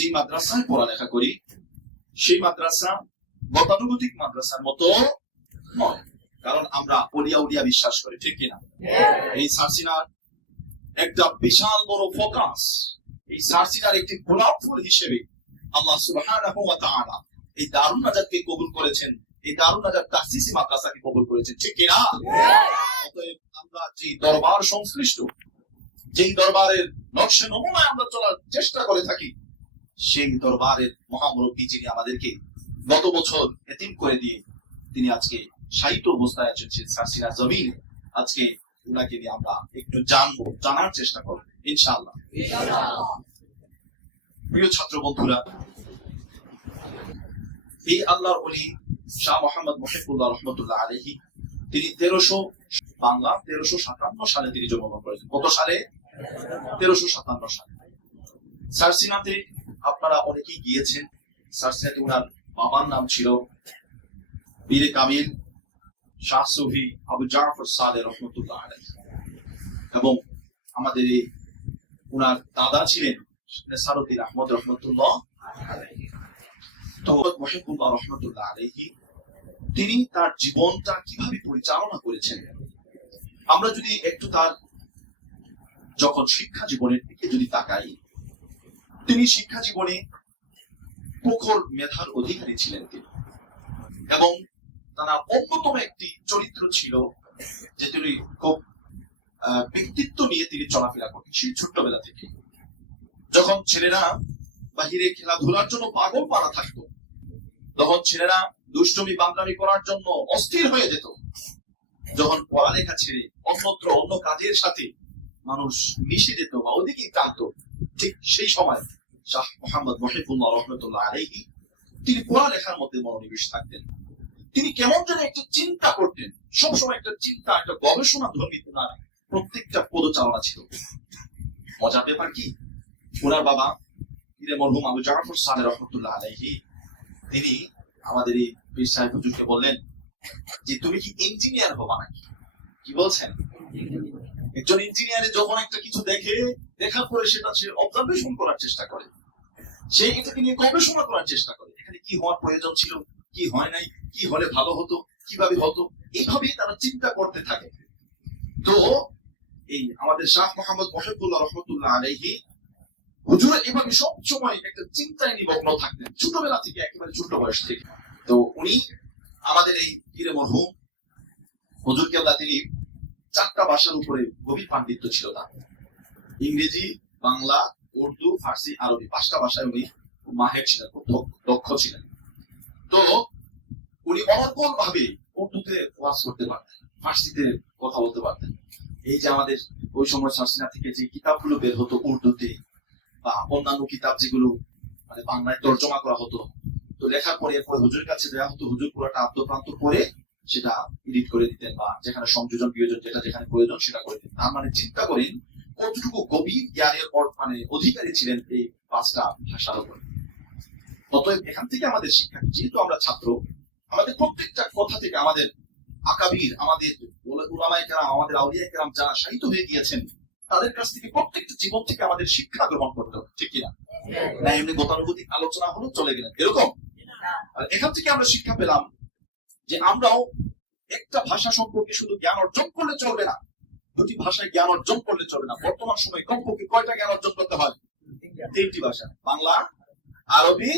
যে মাদ্রাসায় পড়ালেখা করি সেই মাদ্রাসা গতানুগতিক মাদ্রাসার মতো নয়। কারণ আমরা ওড়িয়া উড়িয়া বিশ্বাস করি ঠিক কিনা? এই সার্সিনার একটা বিশাল বড় ফোকাস এই সার্সিনার একটি গোলাপ ফুল হিসেবে আল্লাহ সুবহানাহু ওয়া তাআলা এই দারুণ নাজাতকে কবুল করেছেন এই দারুণ নাজাত তাসিসি মাদ্রাসাকে কবুল করেছেন ঠিক কিনা? অতএব আমরা যে দরবার সংশ্লিষ্ট যেই দরবারের নকশে নমুনায় আমরা চলার চেষ্টা করে থাকি সেই দরবারের মহামুরব্বী যিনি আমাদেরকে গত বছর এতিম করে দিয়ে তিনি আজকে সাহিত্য অবস্থায় আছেন সে সার্সিনা জমিন, আজকে ওনাকে নিয়ে আমরা একটু জানব, জানার চেষ্টা করব, ইনশাআল্লাহ। প্রিয় ছাত্র বন্ধুরা, এই আল্লাহর অলি শাহ মোহাম্মদ মহিবুল্লাহ রহমতুল্লাহ আলহি তিনি তেরোশো বাংলা তেরোশো সাতান্ন সালে তিনি জন্মগ্রহণ করেছেন। কত সালে? তেরোশো সাতান্ন সালে। সার্সিনাতে আপনারা অনেকেই গিয়েছেন। সার্সিনাতে ওনার বাবার নাম ছিল বীরে কামিল শাহ সুফি আবু জাফর সালে রহমতুল্লাহ আলাই এবং আমাদের এই ওনার দাদা ছিলেন সারুদ্দিন আহমদ রহমতুল্লাহ আলাইহি। তো মহিবুল্লাহ রহমতুল্লাহ আলাইহি, তিনি তার জীবনটা কীভাবে পরিচালনা করেছেন? আমরা যদি একটু তার যখন শিক্ষা জীবনের দিকে যদি তাকাই তিনি শিক্ষা জীবনে প্রখর মেধার অধিকারী ছিলেন তিনি। এবং তারা অন্যতম একটি চরিত্র ছিল যে তিনি খুব ব্যক্তিত্ব নিয়ে তিনি চলাফেরা করতেন সেই ছোট্টবেলা থেকে। যখন ছেলেরা বাহিরে খেলাধুলার জন্য পাগল পাড়া থাকতো, তখন ছেলেরা দুষ্টমি বান্দামি করার জন্য অস্থির হয়ে যেত। যখন পড়ালেখা ছেড়ে অন্যত্র অন্য কাজের সাথে মানুষ মিশে যেত বা ওদিকে টানত ঠিক সেই সময় শাহ মোহাম্মদ মহিবুল্লাহ রহমতুল্লাহ আলাইহি তিনি পড়ালেখার মধ্যে মনোনিবেশ থাকতেন। তিনি কেমন যেন একটা চিন্তা করতেন। সবসময় একটা চিন্তা, একটা গবেষণা ধর্মী ওনার প্রত্যেকটা পদচালনা ছিল। মজার ব্যাপার কি? ওনার বাবা পীরে মরহুম আবু জাফর সালে রহমতুল্লাহ আলাইহি, তিনি আমাদের এই পীর সাহেব হুজুরকে বললেন যে, তুমি কি ইঞ্জিনিয়ার হবা নাকি? কি বলছেন? একজন ইঞ্জিনিয়ারে যখন একটা কিছু দেখে, দেখার পরে সেটা সে অবজারভেশন করার চেষ্টা করে। সে এটাকে নিয়ে গবেষণা করার চেষ্টা করে। এখানে কি হওয়ার প্রয়োজন ছিল? কি হয় নাই? কি হলে ভালো হতো? কীভাবে হতো? এইভাবেই তারা চিন্তা করতে থাকে। তো এই আমাদের শাহ মোহাম্মদ মহিবুল্লাহ রহমতুল্লাহ আলাইহি, হুজুর এভাবে সবসময় একটা চিন্তায় নিমগ্ন থাকতেন। ছোটবেলা থেকে, একেবারে ছোট বয়স থেকে। তো উনি আমাদের এই পীরে মরহুম হুজুর কেবলা তিনি চারটা ভাষার উপরে গভীর পাণ্ডিত্য ছিল তার। ইংরেজি, বাংলা, উর্দু, ফার্সি, আরবি পাঁচটা ভাষায় উনি মাহের ছিলেন, খুব দক্ষ- ছিলেন। তো উনি অনর্গল ভাবে উর্দুতে ওয়াজ করতে পারতেন, ফার্সিতে কথা বলতে পারতেন। এই যে আমাদের ওই সময় শাসিনা থেকে যে কিতাবগুলো বের হতো উর্দুতে, বা অন্যান্য কিতাব যেগুলো মানে বাংলায় তর্জমা করা হতো, তো লেখার পরে এরপরে হুজুরের কাছে দেওয়া হতো, হুজুর পুরোটা আত্মপ্রান্ত করে সেটা এডিট করে দিতেন বা যেখানে সংযোজন বিয়োজন যেটা যেখানে প্রয়োজন সেটা করে দিতেন। তার মানে চিন্তা করেন কতটুকু গভীর জ্ঞানের মানে অধিকারী ছিলেন এই পাঁচটা ভাষার উপর। অতএব এখান থেকে আমাদের শিক্ষা যেহেতু আমরা ছাত্র আমাদের প্রত্যেকটা কথা থেকে আমাদের আকাবির আমাদের উলামায়ে কেরাম আমাদের আউলিয়া কেরাম যারা সাহিত্য হয়ে গিয়েছেন তাদের কাছ থেকে প্রত্যেকটা জীবন থেকে আমাদের শিক্ষা গ্রহণ করতে হবে ঠিক কিনা? না এমনি গতানুগতিক আলোচনা হলো চলে গেলেন এরকম? আর এখান থেকে আমরা শিক্ষা পেলাম যে আমরাও একটা ভাষা সম্পর্কে শুধু জ্ঞান অর্জন করলে চলবে না, দুটি ভাষায় জ্ঞান অর্জন করলে চলবে না। বর্তমান সময়ে কমপক্ষে কয়টা জ্ঞান অর্জন করতে হয়? তিনটি ভাষা, বাংলা, আরবি,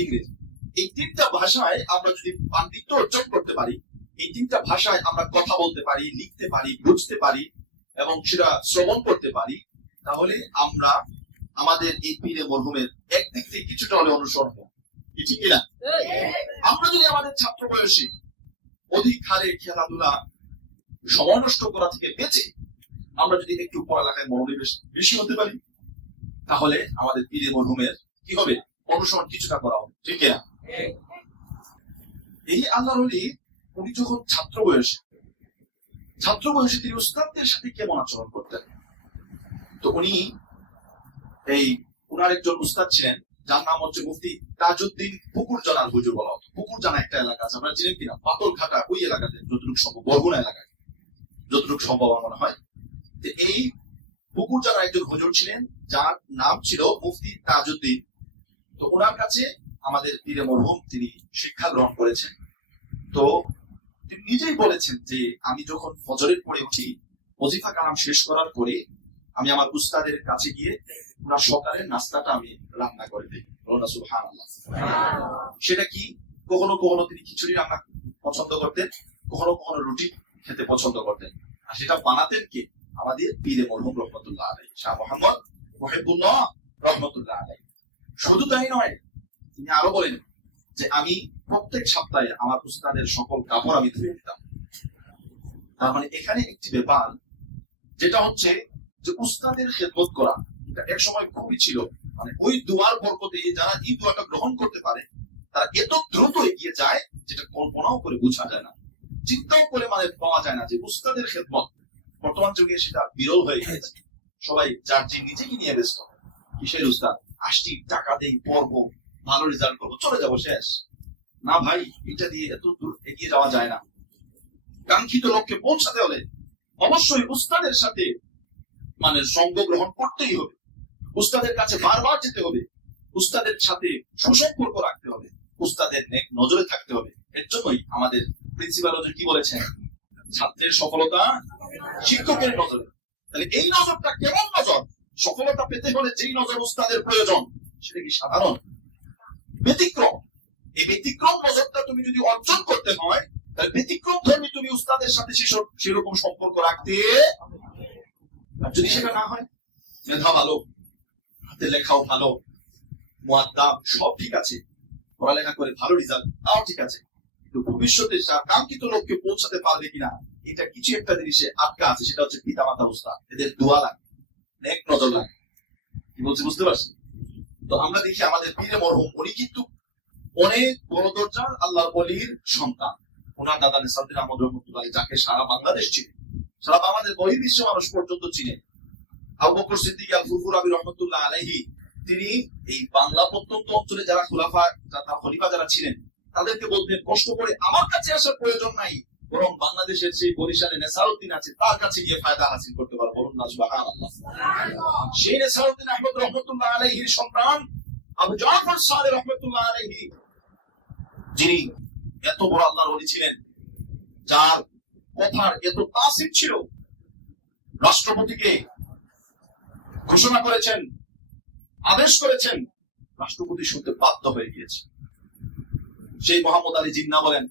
ইংরেজি। এই তিনটা ভাষায় আমরা যদি পাণ্ডিত্য অর্জন করতে পারি, এই তিনটা ভাষায় আমরা কথা বলতে পারি, লিখতে পারি, বুঝতে পারি, এবং সেটা শ্রবণ করতে পারি, তাহলে আমরা আমাদের এই পীরে মরহুমের একদিক থেকে কিছুটা হলে অনুসরণ করব। কি ঠিক কিনা আমরা যদি আমাদের ছাত্র বয়সে অধিক হারে খেলাধুলা সময় নষ্ট করা থেকে বেঁচে আমরা যদি একটু পড়ালেখায় মনোনিবেশ বেশি হতে পারি, তাহলে আমাদের পীরে মরহুমের কি হবে? অনুসরণ কিছুটা করা হবে, ঠিক কিনা? এই আল্লাহর হলি উনি যখন ছাত্র বয়সে ছাত্র বয়সে তিনি উস্তাদদের সাথে কেমন আচরণ করতেন? তো উনি এই উনার একজন উস্তাদ ছিলেন যার নাম হচ্ছে মুফতি তাজউদ্দিন পুকুর জানার হুজুর বলা হতো। পুকুর জানা একটা এলাকা আছে, আপনারা চিনেন কিনা? পাতল ঘাটা ওই এলাকাতে যতটুকু সম্ভব, বরগুনা এলাকায়। যতটুকু সম্ভব আমার মনে হয়। যে এই পুকুর জানা একজন হুজুর ছিলেন, যার নাম ছিল মুফতি তাজউদ্দিন। তো ওনার কাছে আমাদের পীরে মরহুম তিনি শিক্ষা গ্রহণ করেছেন। তো তিনি নিজেই বলেছেন যে, আমি যখন ফজরের পরে উঠি, ওজিফা কালাম শেষ করার পরে আমি আমার উস্তাদের কাছে গিয়ে ওনার সকালের নাস্তাটা আমি রান্না করে দিই। সেটা কি? কখনো কখনো তিনি খিচুড়ি রান্না পছন্দ করতেন, কখনো কখনো রুটি খেতে পছন্দ করতেন। আর সেটা বানাতেন কে? আমাদের পীরে মরহুম রহমতুল্লাহ আলাই শাহ মোহাম্মদ মহিবুল্লাহ রহমতুল্লাহ আলাই শুধু তাই নয়, তিনি আরও বলেন যে আমি প্রত্যেক সপ্তাহে আমার উস্তাদের সকল কাপড় আমি ধুয়ে দিতাম তার মানে এখানে একটি ব্যাপার, যেটা হচ্ছে যে উস্তাদের খেদমত করা এক সময় খুবই ছিল। মানে ওই দুয়ার বরকতে যারা এই দোয়াটা গ্রহণ করতে পারে, তারা এত দ্রুত এগিয়ে যায় যেটা কল্পনাও করে বোঝা যায় না। চিন্তাও করে মানে পাওয়া যায় না যে উস্তাদের খেদমত বর্তমান যুগে সেটা বিরল হয়ে গেছে সবাই যার যে নিজেকে নিয়ে ব্যস্ত, কিসের উস্তাদ? আসছি টাকা দেই পড়ব ভালো রেজাল্ট করব, চলে যাব শেষ। না ভাই, এটা দিয়ে এত দূর এগিয়ে যাওয়া যায় না। কাঙ্ক্ষিত লক্ষ্যে পৌঁছাতে হলে অবশ্যই উস্তাদের সাথে মানে সঙ্গ গ্রহণ করতেই হবে। উস্তাদের কাছে বারবার যেতে হবে। উস্তাদের সাথে সুসম্পর্ক রাখতে হবে। উস্তাদের নেক নজরে থাকতে হবে। এর জন্যই আমাদের প্রিন্সিপাল কি বলেছেন? ছাত্রের সফলতা শিক্ষকের নজরে। তাহলে এই নজরটা কেমন নজর? সফলতা পেতে হলে যেই নজর উস্তাদের প্রয়োজন, সেটা কি সাধারণ? ব্যতিক্রম। এই ব্যতিক্রম নজরটা তুমি যদি অর্জন করতে হয়, তাহলে ব্যতিক্রম ধর্মী তুমি উস্তাদের সাথে সেসব, সেরকম সম্পর্ক রাখতে আর যদি সেটা না হয়, মেধা ভালো। হাতে লেখাও ভালো মুয়াদ্দা সব ঠিক আছে। পড়ালেখা করে ভালো রেজাল্ট তাও ঠিক আছে। কিন্তু ভবিষ্যতে তার কাঙ্ক্ষিত লক্ষ্যে পৌঁছাতে পারবে কিনা, এটা কিছু একটা জিনিসে আটকা আছে, সেটা হচ্ছে পিতা মাতা উস্তাদ এদের দোয়া লাগে নজর লাগে। কি বলছি, বুঝতে পারছি তো আমরা দেখি আমাদের পীরে মরহুম, উনি কিন্তু অনেক বড় দরজার আল্লাহর অলির সন্তান। ওনার দাদা নিসামুদ্দিন আহমদ রহমতুল্লাহ যাকে সারা বাংলাদেশ চিনে, সারা বাংলাদেশ বহির্বিশ্ব মানুষ পর্যন্ত চিনে। আবু বকর সিদ্দিক আল ফুরফুর আবি রহমতুল্লাহ আলাইহি, তিনি এই বাংলা প্রত্যন্ত অঞ্চলে যারা খুলাফা খলিফা যারা ছিলেন, তাদেরকে বলতেন কষ্ট করে আমার কাছে আসার প্রয়োজন নাই, বরং বাংলাদেশের সেই বরিশালে আছে, তার কাছে গিয়ে ফায়দা হাসিল করতে পারো বলুন না সেই আহমদ রহমতুল্লাহ আলাইহির সন্তান, আবু জাফর রহমতুল্লাহ আলাইহি, যিনি এত বড় আল্লাহর ওলি ছিলেন, যার কথার এত তাসির ছিল, রাষ্ট্রপতিকে ঘোষণা করেছেন, আদেশ করেছেন, রাষ্ট্রপতি শুনতে বাধ্য হয়ে গিয়েছে। সেই মোহাম্মদ আলী জিন্না বলেন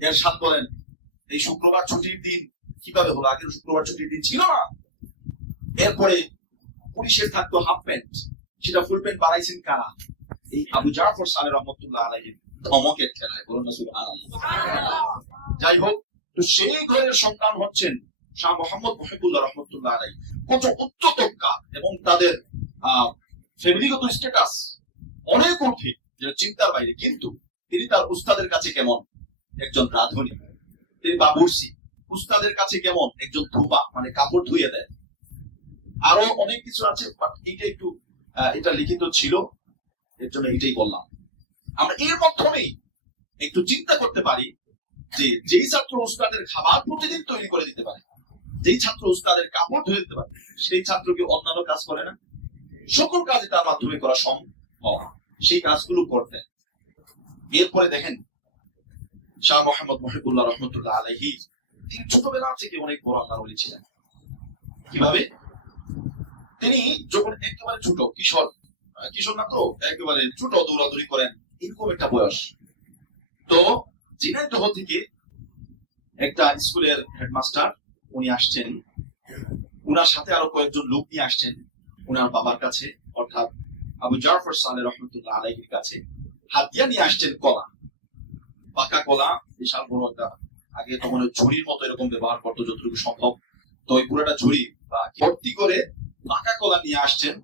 এর সাত বলেন, এই শুক্রবার ছুটির দিন কীভাবে হলো? আগের শুক্রবার ছুটির দিন ছিল না। এরপরে পুলিশের থাকতো হাফ প্যান্ট সেটা ফুল প্যান্ট বাড়াইছেন কারা? এই আবু জাফর সালে রহমতুল্লাহ আলাইহির ধমকের খেলায়, বলুন না যাই হোক, তো সেই ঘরের সন্তান হচ্ছেন শাহ মোহাম্মদ মহিবুল্লাহ রহমতুল্লাহ আলাই কত উচ্চতজ্ঞা এবং তাদের ফ্যামিলিগত স্ট্যাটাস অনেক ঊর্ধ্বে যেটা চিন্তার বাইরে। কিন্তু তিনি তার উস্তাদের কাছে কেমন? একজন রাধুনী। তিনি বাবুর্সি উস্তাদের কাছে কেমন? একজন ধুবা মানে কাপড় ধুয়ে দেয়। আরও অনেক কিছু আছে বাট এইটা একটু এটা লিখিত ছিল। এর জন্য এটাই বললাম। আমরা এর মাধ্যমেই একটু চিন্তা করতে পারি যে যেই ছাত্র উস্তাদের খাবার প্রতিদিন তৈরি করে দিতে পারে। যেই ছাত্র উস্তাদের কাপড় ধুয়ে দিতে পারে, সেই ছাত্র কি অন্যান্য কাজ করে না। সকল কাজে তার মাধ্যমে করা সম্ভব। সেই কাজগুলো করতেন। এরপরে দেখেন, শাহ মোহাম্মদ মহিবুল্লাহ রহমতুল্লাহ আলহি তিনি ছোটবেলা থেকে অনেক বড় আল্লাহ বলি ছিলেন। কীভাবে? তিনি যখন একেবারে ছোট, কিশোর কিশোর না তো, একেবারে ছোট, দৌড়াদৌড়ি করেন, এরকম একটা বয়স। তো ঝিনাইদহ থেকে একটা স্কুলের হেডমাস্টার উনি আসছেন। উনার সাথে আরও কয়েকজন লোক নিয়ে আসছেন উনার বাবার কাছে অর্থাৎ আবু জাফর সালে রহমতুল্লাহ আলাইহির কাছে। হাতিয়া নিয়ে আসছেন কলা। পাকা কলা বিশাল বড় একটা আগে তখন ঝুড়ির মতো এরকম ব্যবহার করতো যতটুকু সম্ভব। তো ওই পুরোটা ঝুড়ি বা ভর্তি করে পাকা কলা নিয়ে আসছেন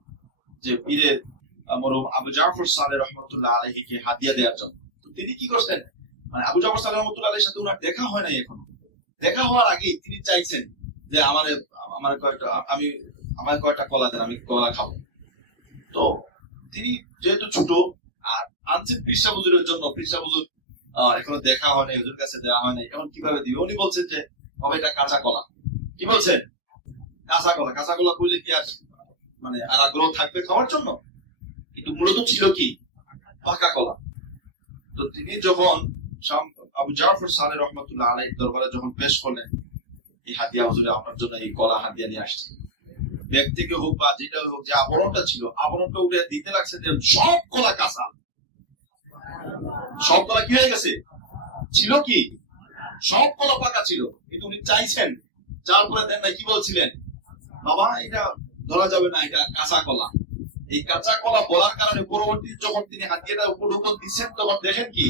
যে পীরে আহ, মরহুম আবু জাফর সালে রহমতুল্লাহ আলাইহিকে হাতিয়া দেওয়ার জন্য। তিনি কি করছেন? মানে আবু জাফর সালে রহমতুল্লাহ আলাইহির সাথে ওনার দেখা হয় নাই এখনও। দেখা হওয়ার আগেই তিনি চাইছেন যে আমার আমার কয়েকটা আমি আমার কয়েকটা কলা দেন আমি কলা খাব। তো তিনি যেহেতু ছোট আর আনছেন পিসা হুজুরের জন্য হুজুর আহ, এখনও দেখা হয় নাই হুজুর কাছে দেওয়া হয় নাই এখন কীভাবে দিবে? উনি বলছেন যে বাবা এটা কাঁচা কলা। কি বলছেন? কাঁচা কলা কাঁচা কলা করলে কি আর মানে আর আগ্রহ থাকবে খাওয়ার জন্য? কিন্তু মূলত ছিল কি? পাকা কলা। তো তিনি যখন আবু জাফর সালে রহমতুল্লাহ আলাই দরবারে যখন পেশ করলেন, এই হাতিয়া হুজুরে আপনার জন্য এই কলা হাতিয়া নিয়ে আসছে। ব্যক্তিকে হোক বা যেটা হোক যে আবরণটা ছিল, আবরণটা উঠে দিতে লাগছে যে সব কলা কাঁচা। সব কলা কি হয়ে গেছে? ছিল কি? সব কলা পাকা ছিল। কিন্তু উনি চাইছেন, যার পরে দেন কি বলছিলেন? বাবা, এটা ধরা যাবে না, এটা কাঁচা কলা। এই কাঁচা কলা বলার কারণে পরবর্তী যখন তিনি হাতিয়াটা উপর দিচ্ছেন, তখন দেখেন কি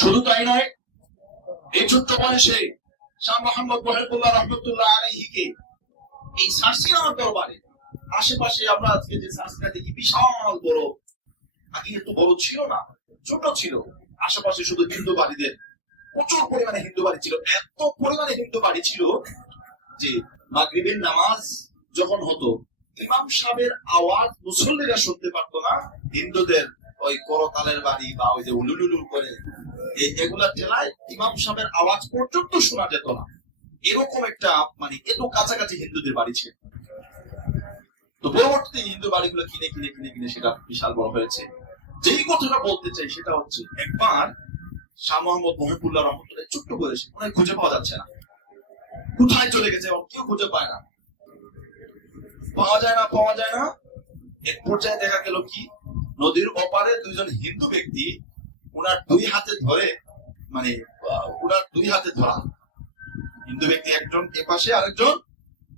শুধু তাই নয়, এই ছোট্ট বয়সে শাহ মোহাম্মদ মহিবুল্লাহ রহমতুল্লাহ এই সার্সিনার দরবারে, আশেপাশে আমরা আজকে যে সার্সিনা দেখি, বিশাল বড়। আগে এত বড় ছিল না, ছোট ছিল। আশেপাশে শুধু হিন্দু বাড়িদের প্রচুর পরিমাণে হিন্দু বাড়ি ছিল। এত পরিমাণে হিন্দু বাড়ি ছিল যে মাগরিবের নামাজ যখন হতো, ইমাম সাহেবের আওয়াজ মুসল্লিরা শুনতে পারতো না, হিন্দুদের ওই করতালের বাড়ি বা ওই যে উলুলুলু করে। এগুলা জেলায় ইমাম সাহেবের আওয়াজ পর্যন্ত শোনা যেত না। এরকম একটা মানে এত কাছাকাছি হিন্দুদের বাড়ি ছিল। তো পরবর্তীতে হিন্দু বাড়িগুলো কিনে কিনে কিনে কিনে সেটা বিশাল বড় হয়েছে। যেই কথাটা বলতে চাই সেটা হচ্ছে, একবার শাহ মোহাম্মদ মহিবুল্লাহ রহমতুল্লাহ ছোট্ট করেছে ওনাকে খুঁজে পাওয়া যাচ্ছে না। কোথায় চলে গেছে এবং কেউ খুঁজে পায় না। পাওয়া যায় না, পাওয়া যায় না। এক পর্যায়ে দেখা গেল কি নদীর ওপারে দুইজন হিন্দু ব্যক্তি, ওনার দুই হাতে ধরে মানে ওনার দুই হাতে ধরা। হিন্দু ব্যক্তি একজন এ পাশে, আরেকজন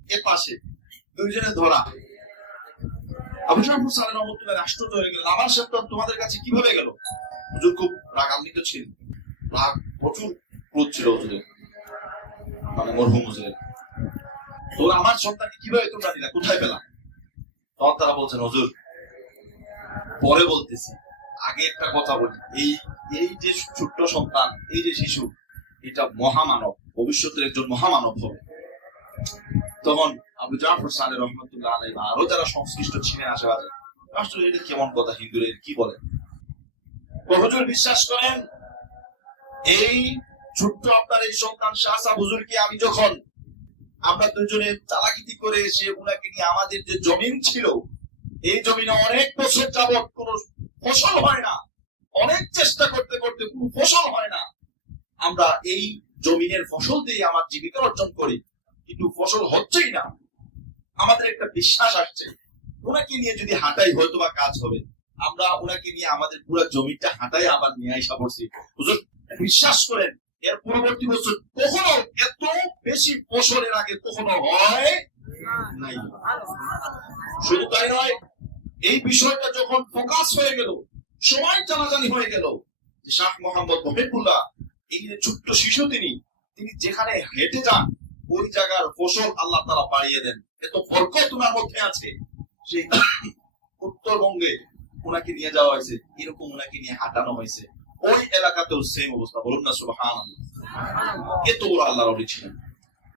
এ পাশে, দুইজনে ধরা। আবু শাহুর সালে রহমতুল্লাহ আশ্চর্য হয়ে গেলেন। আমার সন্তান তোমাদের কাছে কীভাবে গেল? হুজুর খুব রাগান্বিত ছিলেন। রাগ প্রচুর ক্রোধ ছিল হুজুরের। মানে মরহুম হুজুরের। তো আমার সন্তানকে কীভাবে তোমরা নিলা? কোথায় পেলাম তখন তারা বলছেন, হুজুর পরে বলতেছি, আগে একটা কথা বলি। এই এই যে ছোট্ট সন্তান, এই যে শিশু, এটা মহামানব, ভবিষ্যতের একজন মহামানব হবে। তখন আবু জাফর সালে রহমতুল্লাহ আলাই আরও যারা সংশ্লিষ্ট ছিলেন আশেপাশে, আসলে এটা কেমন কথা হিন্দুরা কি বলেন তো হুজুর বিশ্বাস করেন, এই ছোট্ট আপনার এই সন্তান শাহসা হুজুরকে আমি যখন আমরা দুজনে চালাকিতি করে এসে উনাকে নিয়ে আমাদের যে জমিন ছিল এই জমিনে অনেক বছর যাবৎ কোন ফসল হয় না। অনেক চেষ্টা করতে করতে কোনো ফসল হয় না। আমরা এই জমিনের ফসল দিয়ে আমার জীবিকা অর্জন করি কিন্তু ফসল হচ্ছেই না। আমাদের একটা বিশ্বাস আসছে ওনাকে নিয়ে যদি হাঁটাই হয়তো বা কাজ হবে। আমরা ওনাকে নিয়ে আমাদের পুরো জমিটা হাঁটাই আবার নিয়ে আইসা পড়ছি। হুজুর বিশ্বাস করেন এর পরবর্তী বছর কখনো এত বেশি ফসলের আগে কখনো হয় নাই। শুধু তাই নয় এই বিষয়টা যখন প্রকাশ হয়ে গেল সবাই জানাজানি হয়ে গেল, যে শাহ মোহাম্মদ মহিবুল্লাহ, এই যে ছোট্ট শিশু তিনি তিনি যেখানে হেঁটে যান, ওই জায়গার ফসল আল্লাহ তারা বাড়িয়ে দেন। এত বরকত ওনার মধ্যে আছে। সেই উত্তরবঙ্গে ওনাকে নিয়ে যাওয়া হয়েছে, এরকম ওনাকে নিয়ে হাঁটানো হয়েছে। ওই এলাকাতেও সেম অবস্থা, বলুন না সুবহান এত বড় আল্লাহ রবি ছিলেন।